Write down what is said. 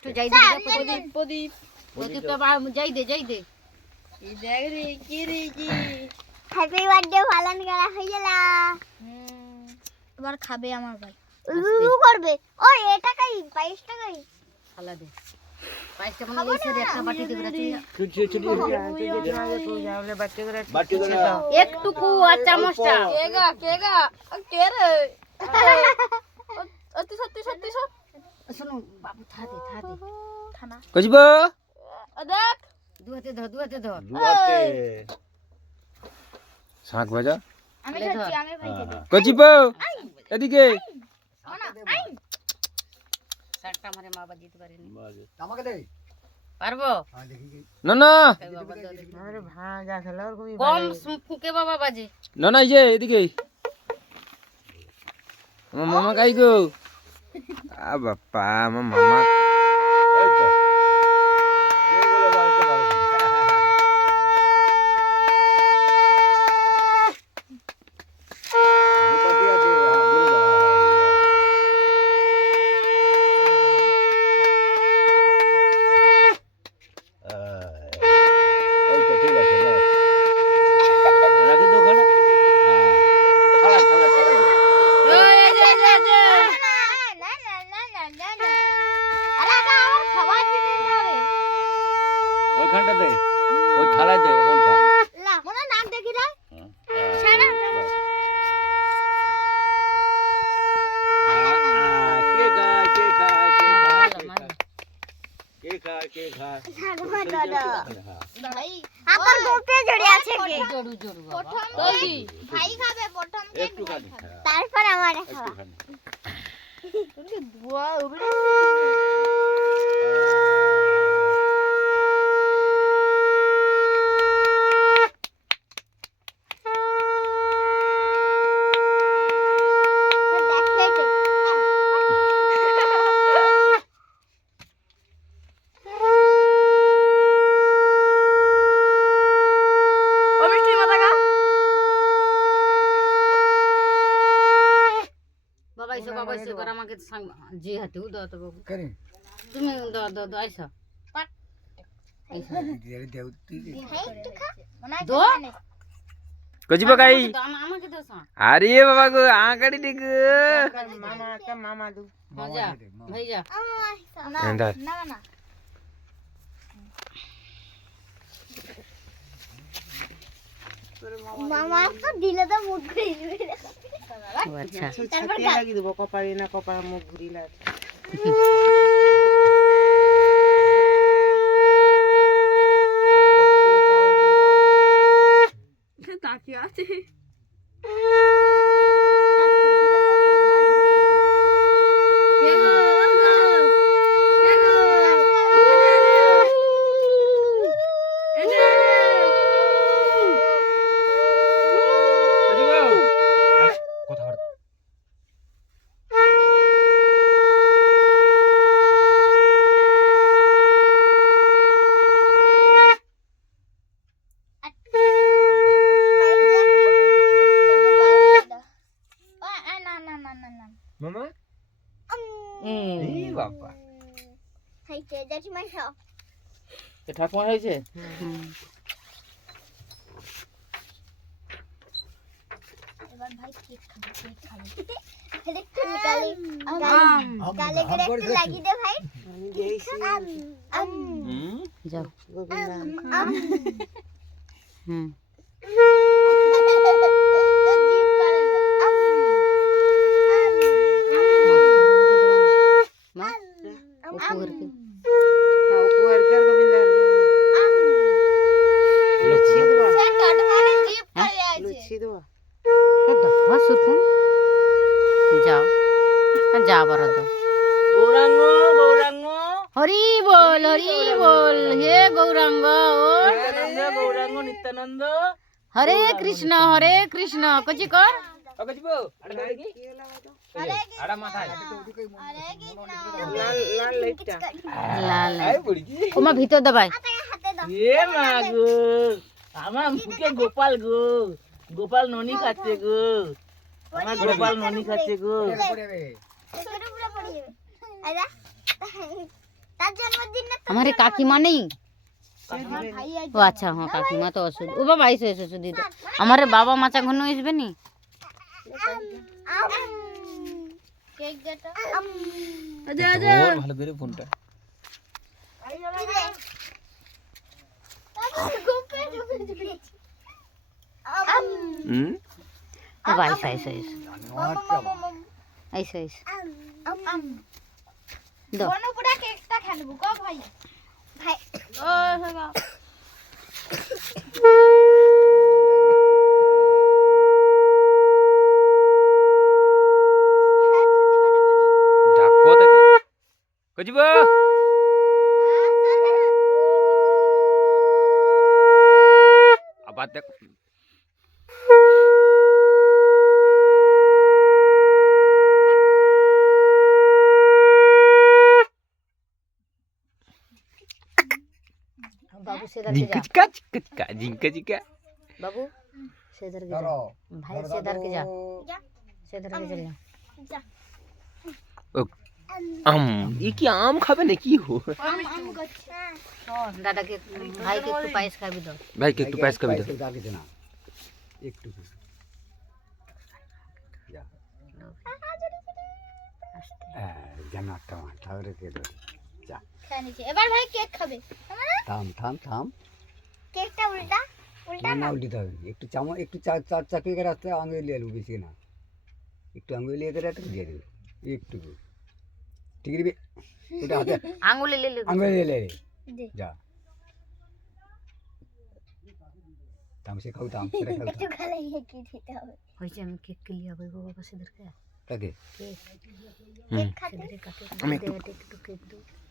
একটু যাই দে প্রদীপটা যাই দে এই দেখ রে কি হ্যাপি বার্থডে পালন করা হয়ে গেল। এবার খাবে আমার ভাই শুরু করবে। ওই এটা কাই 22 টাকাই খালা দে 22 টাকা মনে হইছে রে একটা বাটি দিবি তুই বাটি করে একটুকু আর চামচটা কেগা কে রে সত্যি শুনো বাবু থা দে থানা কজিব দেখ দুহাতে ধর দুয়াতে শাক ভাজা আমি খাচ্ছি আমি খাইতে দে কজিব এদিকে শাকটা আমারে মা বাজিতে পারেনি বাজে আমাকে দে পারবো হ্যাঁ দেখি কি না না আরে ভাজা খেলে আর খুবই কম ফুকে বাবা বাজে না না এই যে এদিকে আমার মামা কাই গো বাপ্পা আমার মামা এই তো কে বলে বাড়িতে ভালো দুপাটি আছে হ্যাঁ বলে দাও ওই তো ঠিক আছে বাস রাখি তো ওখানে হ্যাঁ খালা আরে এটা আমার খাবার দিতে হবে ওইখানটা দে ওই থালায় দে ওখানটা লা মনে নাক দেখি রে কে খায় ভাই আমার গোপে জড়ে আছে কে জড়ু প্রথম ভাই খাবে প্রথম একটু খানি তারপর আমার খাওয়া একটুখানি ধোয়া উবড়ে বাবা এসে করে আমাকে জি হাঁটিও দাও তো বাবু করে তুমি দাও আইসা দো কজিব কাই আমাকে দাও আরে বাবা গো আঁকাড়ি দিক মামা দু যা ভাই যা এন্দার না না মামা তো দিলে তো মুখ ঘুরিয়ে আচ্ছা তারপর লাগি দেবো কপালে না কপাল মুখ ঘুরিলা তাকিয়ে আছে মামা এই বাবা খাইতে যাচ্ছি মাই খাও তো ঠাকুমা হয়েছে এবার ভাই কেক খাবে একটু গালে গালে করে একটু লাগিয়ে দে ভাই যাও হুম যাও যা বড় তো গৌরাঙ্গ গৌরাঙ্গ হরি বল হে গৌরাঙ্গ গৌরাঙ্গ নিত্যানন্দ হরে কৃষ্ণ কচি কর কজিব আরে দেখি আড়া মাথায় লাল লাইটটা লাল আই পড়ি কি ওমা ভিতর দবাই হাতে দাও এ মা গো আমার মুখে গোপাল গো গোপাল ননি খাচ্ছে গো আমার গোপাল ননি খাচ্ছে গো করে রে পুরো পড়ে যাবে আইদা তা কার জন্মদিন না আমার এই কাকিমা নেই? আমার ভাই আজ ও আচ্ছা, হ্যাঁ কাকিমা তো ওষুধ। ও বাবা এসো এসো এসো দিদি। আমার এ বাবা মাচা ঘন আসবে নি? কেক যেটা ধর ভালো করে ফোনটা। হুম বাবা এসো এসো এসো এসো এসো দাও। বনপুরা কেকটা খেলবো গো ভাই ভাই ডাকো তাকে কজিব আবার দেখ বাবু সেদারকে যা। জিঙ্কা চিকা জিঙ্কা চিকা বাবু সেদারকে যা। ভাই সেদারকে যা। সেদারকে চল যা। যা আম ই কি আম খাবে না কি হো আম করছে শোন দাদাকে ভাইকে একটু পায়েস খাবি দাও। ভাই কে একটু পায়েস খাবি দাও একটু জানাটা তাহলে কে ধরে খেয়ে নিচ্ছে এবার ভাই কেক খাবে থাম থাম থাম কেকটা উল্টা উল্টা না উল্টিতে হবে একটু চামচ একটু চার চাকি করে রাখতে আঙুল দিয়ে নেবো বেশি না একটু আঙুল দিয়ে করে রাখতে দিয়ে দেবে একটু ঠিক আছে ওটা হাতে আঙুলে লে লে আঙুল দিয়ে লে দে যা থাম সে খাও থাম সেটা খাও একটু খালে কি দিতে হবে হইছে। আমি কেক কিলি হবে গো বাবা সেদারকে তাকে কেক কেক খাতে সেদারে কাকে আমি দে একটু কেক দাও।